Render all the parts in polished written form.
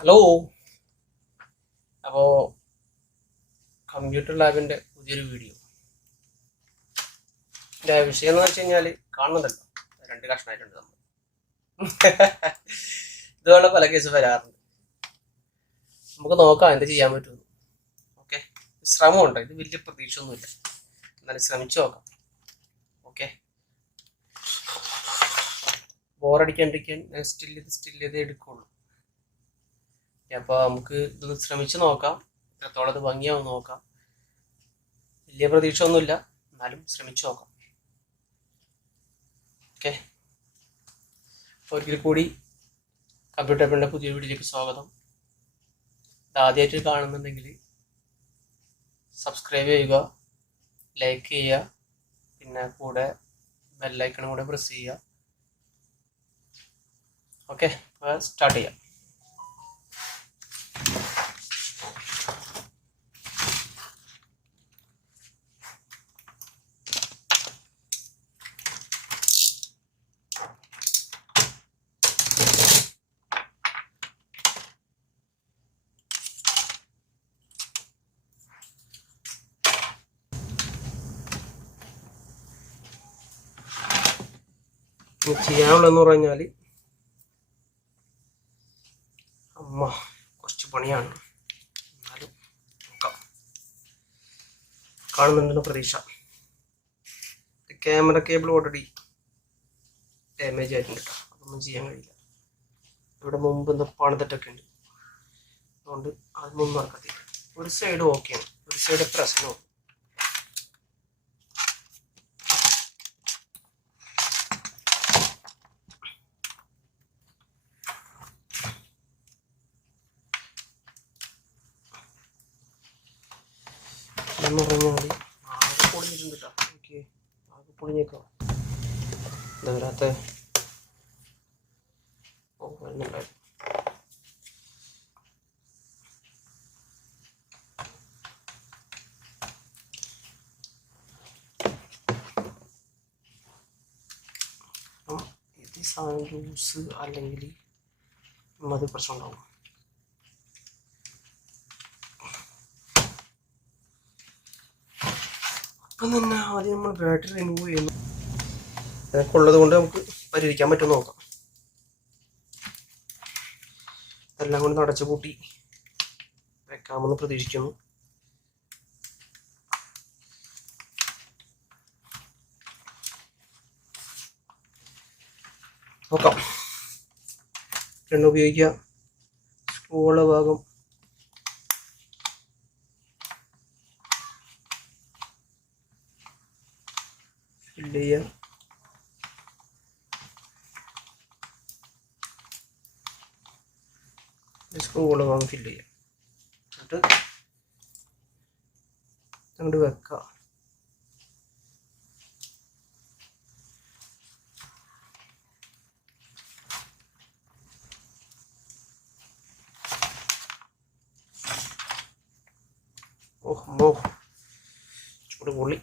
Hello. അപ്പോൾ computer ലാബിൻ്റെ പുതിയൊരു video. എൻ്റെ വിഷയം എന്ന് വെച്ച് കഴിഞ്ഞാൽ കാണുന്നുണ്ടല്ലോ, രണ്ട് കഷ്ണമായിട്ടുണ്ട് നമ്മൾ. ഇതുപോലെ പല കേസ് വരാറുണ്ട്. നമുക്ക് നോക്കാം എന്ത് ചെയ്യാൻ പറ്റുമെന്ന്. ഓക്കെ, ശ്രമമുണ്ട്, ഇത് വലിയ പ്രതീക്ഷ ഒന്നുമില്ല, എന്നാലും ശ്രമിച്ചു നോക്കാം. ഓക്കെ, ബോറടിക്കാണ്ടിരിക്കാൻ സ്റ്റിൽ ചെയ്ത് എടുക്കുള്ളൂ. അപ്പോൾ നമുക്ക് ഇതൊന്ന് ശ്രമിച്ച് നോക്കാം, എത്രത്തോളം അത് ഭംഗിയാവും നോക്കാം. വലിയ പ്രതീക്ഷ ഒന്നുമില്ല, എന്നാലും ശ്രമിച്ചു നോക്കാം. ഓക്കെ, ഒരിക്കൽ കൂടി കമ്പ്യൂട്ടർ ലാബിൻ്റെ പുതിയ വീഡിയോയിലേക്ക് സ്വാഗതം. ആദ്യമായിട്ട് കാണുന്നുണ്ടെങ്കിൽ സബ്സ്ക്രൈബ് ചെയ്യുക, ലൈക്ക് ചെയ്യുക, പിന്നെ കൂടെ ബെല്ലൈക്കണും കൂടെ പ്രസ് ചെയ്യുക. ഓക്കെ, സ്റ്റാർട്ട് ചെയ്യാം. ചെയ്യാനുള്ളതെന്ന് പറഞ്ഞാൽ കുറച്ച് പണിയാണ്, എന്നാലും നോക്കാം. കാണുന്നുണ്ടെന്ന് പ്രതീക്ഷ. ക്യാമറ കേബിൾ ഓൾറെഡി ഡാമേജ് ആയിട്ടുണ്ട് കേട്ടോ, അതൊന്നും ചെയ്യാൻ കഴിയില്ല. ഇവിടെ മുമ്പ് എന്തോ പണിതിട്ടൊക്കെ ഉണ്ട്, അതുകൊണ്ട് അതൊന്നും നടക്കത്തില്ല. ഒരു സൈഡ് ഓക്കെയാണ്, ഒരു സൈഡ് പ്രശ്നവും. എന്ന് പറഞ്ഞാൽ ആകെ പൊളിഞ്ഞിട്ടുണ്ട് കേട്ടോ. ഓക്കെ, ആകെ പൊളിഞ്ഞേക്കോ, എന്താ വരാത്ത? ഓ, വരുന്നുണ്ടായിരുന്നു. ഇത് സാധനം ലൂസ് അല്ലെങ്കിൽ അത് പ്രശ്നം ഉണ്ടാവും. അപ്പം തന്നെ ആദ്യം നമ്മൾ ബാറ്ററി റിമൂവ് ചെയ്യുന്നു. അതൊക്കെ ഉള്ളത് കൊണ്ട് നമുക്ക് പരിഹരിക്കാൻ പറ്റുമെന്ന് നോക്കാം. എല്ലാം കൊണ്ട് അടച്ചു പൂട്ടി വെക്കാമെന്ന് പ്രതീക്ഷിക്കുന്നു. നോക്കാം, എണ്ണ ഉപയോഗിക്കുക. സ്ക്രൂള്ള ഭാഗം ഫില്ല് ചെയ്യുക. സ്ക്രൂള്ള ഭാഗം ഫില്ല് ചെയ്യുക, എന്നിട്ട് അങ്ങോട്ട് വെക്കുക. ഓഹ്, ചൂട് പൊള്ളി.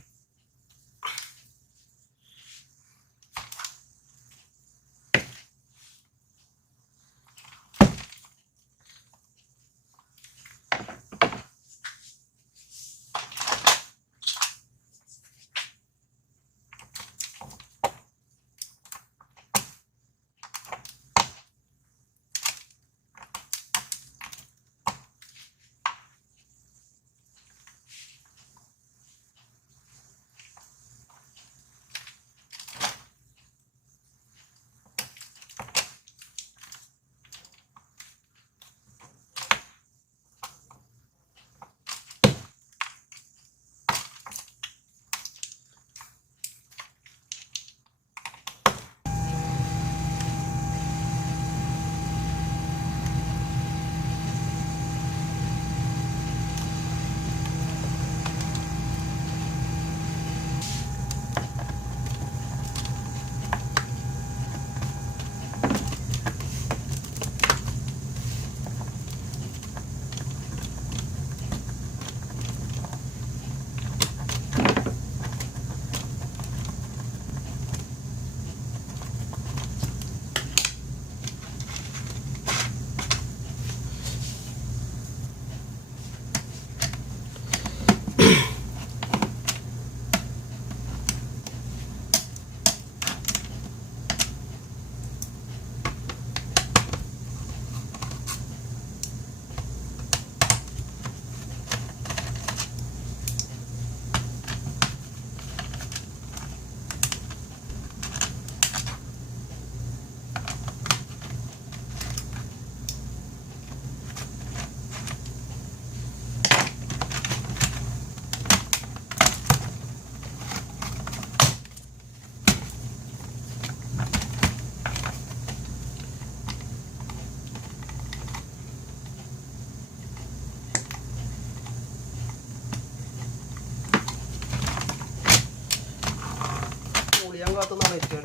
ഭാഗത്തുനിന്നാണ് ഏറ്റവും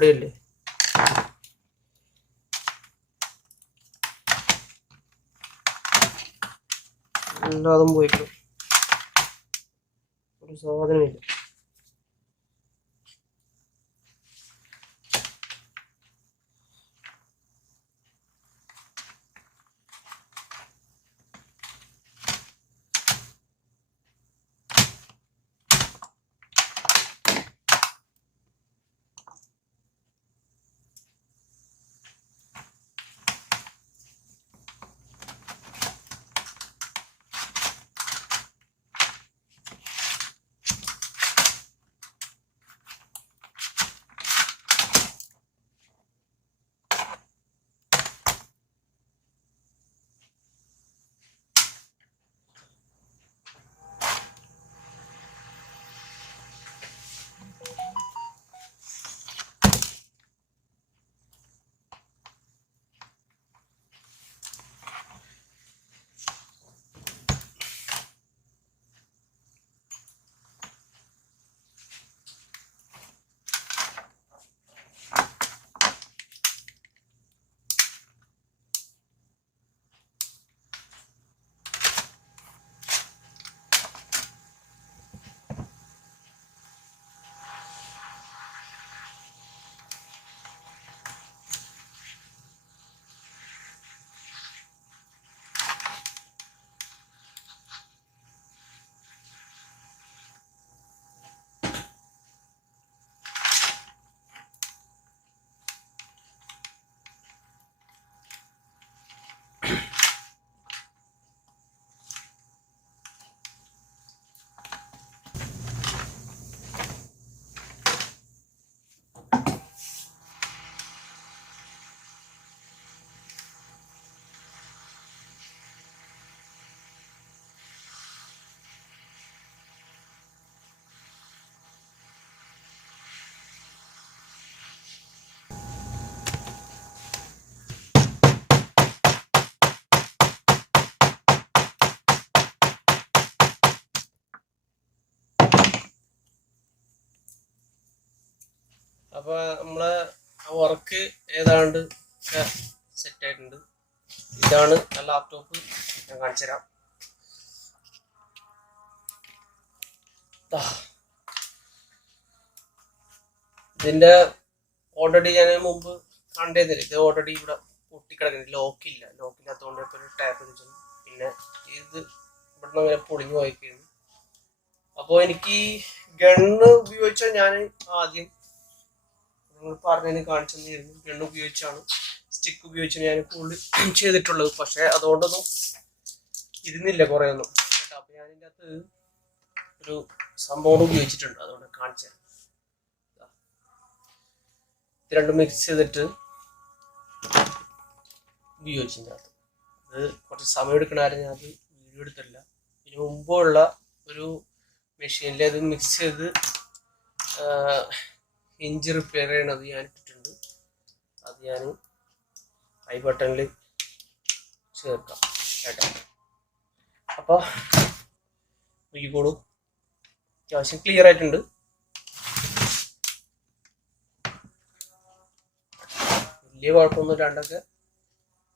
ഇവിടെയല്ലേ എല്ലാതും പോയിട്ടു ഒരു സാധനമില്ല. അപ്പോൾ നമ്മളെ വർക്ക് ഏതാണ്ട് സെറ്റ് ആയിട്ടുണ്ട്. ഇതാണ് ലാപ്ടോപ്പ്. ഞാൻ കാണിച്ചു തരാം. ഇതിന്റെ ഓൾറെഡി ഞാൻ മുമ്പ് കണ്ടിരുന്നില്ല. ഇത് ഓൾറെഡി ഇവിടെ പൊട്ടിക്കിടക്കുന്നില്ല, ലോക്കില്ലാത്തതുകൊണ്ട് ഇപ്പോൾ ഒരു ടാപ്പ് വെച്ചു. പിന്നെ ഇത് ഇവിടുന്ന് അങ്ങനെ പൊളിഞ്ഞു പോയിക്കുന്നു. അപ്പോൾ എനിക്ക് ഗണ്ണ് ഉപയോഗിച്ചാൽ ഞാൻ ആദ്യം നിങ്ങൾ പറഞ്ഞതിന് കാണിച്ചു തന്നിരുന്നു. ഗണ്ണ് ഉപയോഗിച്ചാണ്, സ്റ്റിക്ക് ഉപയോഗിച്ചാണ് ഞാൻ കൂടുതൽ ചെയ്തിട്ടുള്ളത്. പക്ഷെ അതുകൊണ്ടൊന്നും ഇരുന്നില്ല കുറേ ഒന്നും. അപ്പോൾ ഞാൻ ഇതിൻ്റെ അകത്ത് ഒരു സംഭവം ഉപയോഗിച്ചിട്ടുണ്ട്, അതുകൊണ്ട് കാണിച്ചു തരാം. ഇത് രണ്ടും മിക്സ് ചെയ്തിട്ട് ഉപയോഗിച്ചതിൻ്റെ അകത്ത് അത് കുറച്ച് സമയം എടുക്കണമായിരുന്നു. ഞാൻ അത് വീഡിയോ എടുത്തില്ല. ഇതിന് മുമ്പുള്ള ഒരു മെഷീനിൽ അത് മിക്സ് ചെയ്ത് ഹിഞ്ച് റിപ്പയർ ചെയ്യണത് ഞാൻ ഇട്ടിട്ടുണ്ട്. അത് ഞാൻ ഐ ബട്ടണിൽ ചേർക്കാം കേട്ടോ. അപ്പോൾ നോക്കിക്കോളൂ, അത്യാവശ്യം ക്ലിയർ ആയിട്ടുണ്ട്. വലിയ കുഴപ്പമൊന്നും രണ്ടൊക്കെ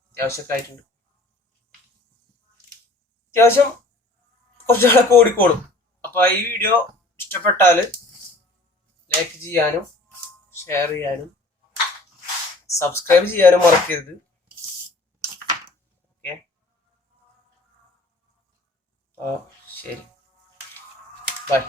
അത്യാവശ്യമൊക്കെ ആയിട്ടുണ്ട്. അത്യാവശ്യം കുറച്ചാളൊക്കെ ഓടിക്കോളും. അപ്പോൾ ഈ വീഡിയോ ഇഷ്ടപ്പെട്ടാൽ ലൈക്ക് ചെയ്യാനും ഷെയർ ചെയ്യാനും സബ്സ്ക്രൈബ് ചെയ്യാനും മറക്കരുത്. ഓക്കെ, ശരി, ബൈ.